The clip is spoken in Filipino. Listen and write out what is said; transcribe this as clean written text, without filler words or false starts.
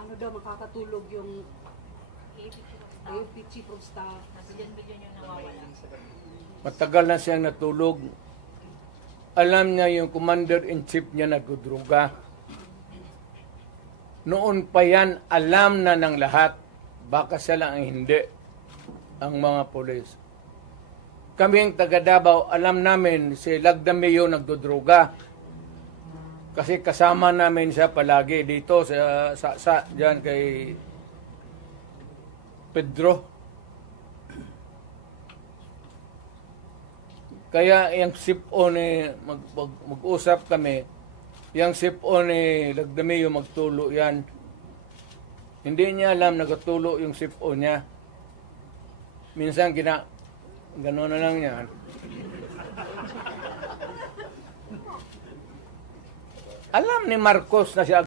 Paano daw makakatulog yung AFP Chief of Staff? Bilyon yung nawawala. Matagal na siyang natulog. Alam niya yung commander-in-chief niya nagdudruga. Noon pa yan, alam na ng lahat. Baka siya lang ang hindi. Ang mga polis. Kaming taga Davao, alam namin si Lagdameo nagdudruga. Kasi kasama namin siya palagi dito sa diyan kay Pedro. Kaya yung sip-on mag-usap kami, yung sip-on Lagdameo magtulo yan. Hindi niya alam nagtulo yung sip-on niya. Minsan gano'n na lang yan. Alam ni Marcos na siya